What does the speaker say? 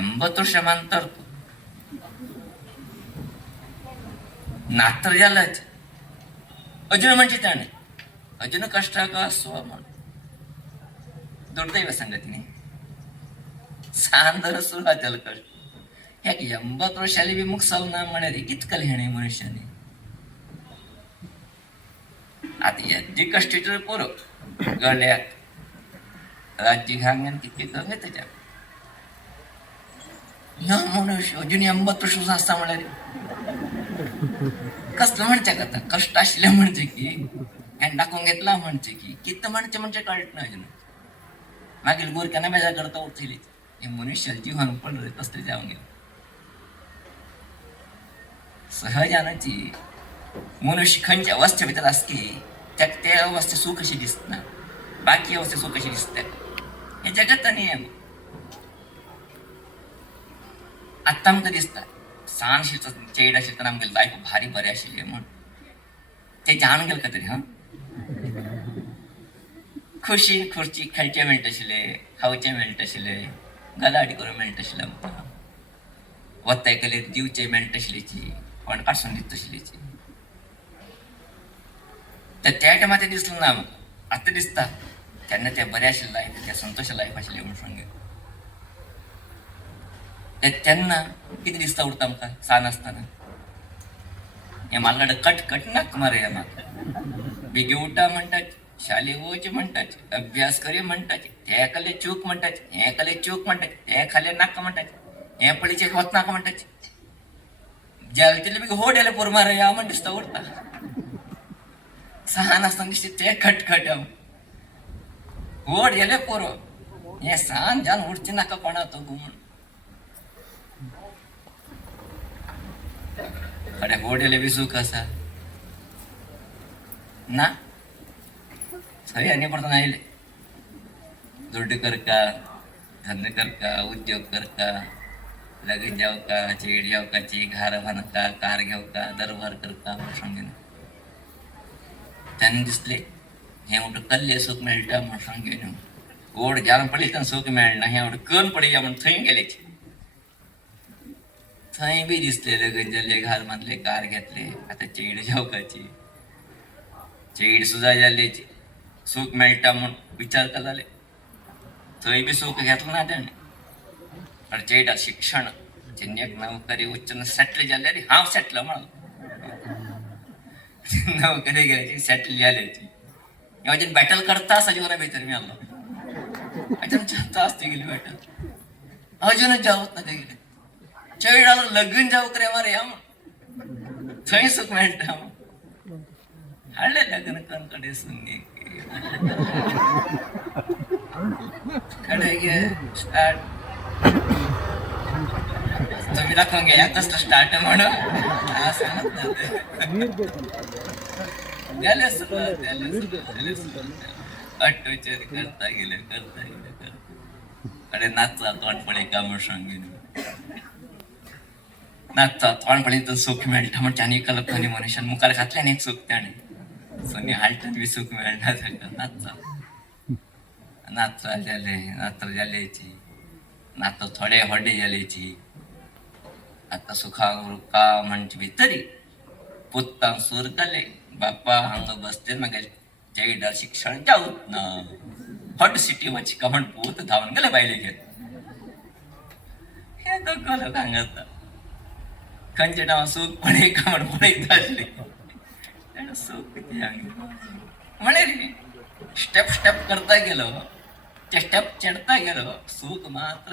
ಎಂಬತ್ತು ವರ್ಷ ಮಾಂತರ್ತು नातर जालच अजून म्हणजे ताणे अजून कष्ट का असो म्हण दुर्दैव संगतीने सांदर सुरुवातीला कष्ट ಯಾಕೆ 80 ವರ್ಷದಲ್ಲಿ ಬಿ ಮುಗಿಸಲ್ ನಾ ಮಾಡ್ಯಾರಿ ಕಿತ್ಕಲ್ ಹೆಣೆ ಮನುಷ್ಯನೇ आता याची कष्टीचं पोरं गळ्यात राज्य घांगण किती गंगे त्याच्या ह्या मनुष्य अजून 80 वर्ष असता म्हणाले कसलं म्हणते का कष्ट असले म्हणते की हँड टाकून घेतला म्हणते की किती म्हणते म्हणजे कळत नाही अजून मागील गोरक्याना बेजार करता उठतील हे मनुष्याला जीवन पडलं कसले जाऊन गेलं सहजानाची मनुष्य खंयच्या अवस्थे भितर असते त्या अवस्थे सुख कशी दिसत बाकी अवस्थे सुख कशी दिसते हे जगाचा नियम आत्ता आमकां दिसता सान शिरता चेड आशिल्ली तर आमगे लायफ भारी बरें आशिल्लें म्हण ते जाणून गेलें तरी हां खुशीन खुर्ची खेळचें मेळटा आशिल्लें खावचें मेळटा आशिल्लें गलाटी करूंक मेळटा आशिल्लें आमकां वताय गेले दिवचें मेळटा आशिल्लीची पण काडून दिता आशिल्लीची त्या टायमार तें दिसलें ना आमकां आतां दिसता तेन्ना तें बरें आशिल्लें लायफ तें संतोश लायफ आशिल्लें म्हूण सांगलें तेन्ना कितें दिसता उरता आमकां सान आसतना हें म्हाका कट नाका मरे म्हाका बेगी उठा म्हणटात शाळेक वचचें म्हणटात अभ्यास करी म्हणटात ते खाले चूक म्हणटात हें खाले चूक म्हणटात ते खाले नाका म्हणटात हें पळीचें वच नाका म्हणटात ज्याला तितले बी होड येले पोर मारे या म्हण दिसता उरता सान आसतना दिसता ते खटखट होड येले पोर हें सान जावन उठचें नाका कोणा तो घुमून अरे होडेले बी सुख असा ना सही आनी पडता आयले दुड्ड करका धंदे करका उद्योग करका लगीन जावका चेड जावकाची घार बांदका कार घेवका दरबार करका म्हूण सांगेन तेन्ना दिसलें हें उठ कल्ले सूख मेळटा म्हूण सांगेन ओड जावन पळयता सूख मेळना हें उठ करून पळया म्हूण थंय गेलेची थंय बी दिसले लगीन जाले घार बांदले कार घेतले आतां चेड जावकाची चेड सुद्दां जालेची सूख मेळटा म्हूण विचार जाले थंय बी सूख घेतलो ना तेणें चेड शिक्षण चेन्नईक नोकरी उच्च सेटल जाले रे हांव सेटल म्हणून नोकरी घेवची सेटल जाल्याची अजून बॅटल करता आसा जिवना भितर मी आसलो अजून चाहता आसती गेली बॅटल अजूनच जावत ना ते गेले चेड जालो लगीन जावक रे मारे थंय सूख मेळटा हाडले लग्न करून कडे सुन्नी कडे गे स्टार्ट तुम्ही दाखवून घ्या कसलं स्टार्ट म्हणून गेले अट्टोचेर करता गेले कडे नाचता तोंडपळी का म्हूण सांगेन नाचता तोंडपळीतून सूख मेळटा म्हणजे आनी कल्पनी मनशान मुखार घातल्यान एक सूख ताणें सोनी हालटात बी सूख मेळना ताका नाचता जाले नात्र जालेची नातो थोडे व्हडले जालेची आतां सुखाक रुका म्हणचे भितरी पुत्तां सूर जाले बापा हांगा बसते म्हागे चेडा शिक्षण जावत ना हॉट सिटी वच का म्हण पूत धांवन गेले बायले घेत हे दोग लोक हांगा खंयचे टायमा सूख पळय का म्हण पळयता आसले सूख किती म्हणे रे स्टेप करता गेलो ते स्टेप चढता गेलो सूख मात्र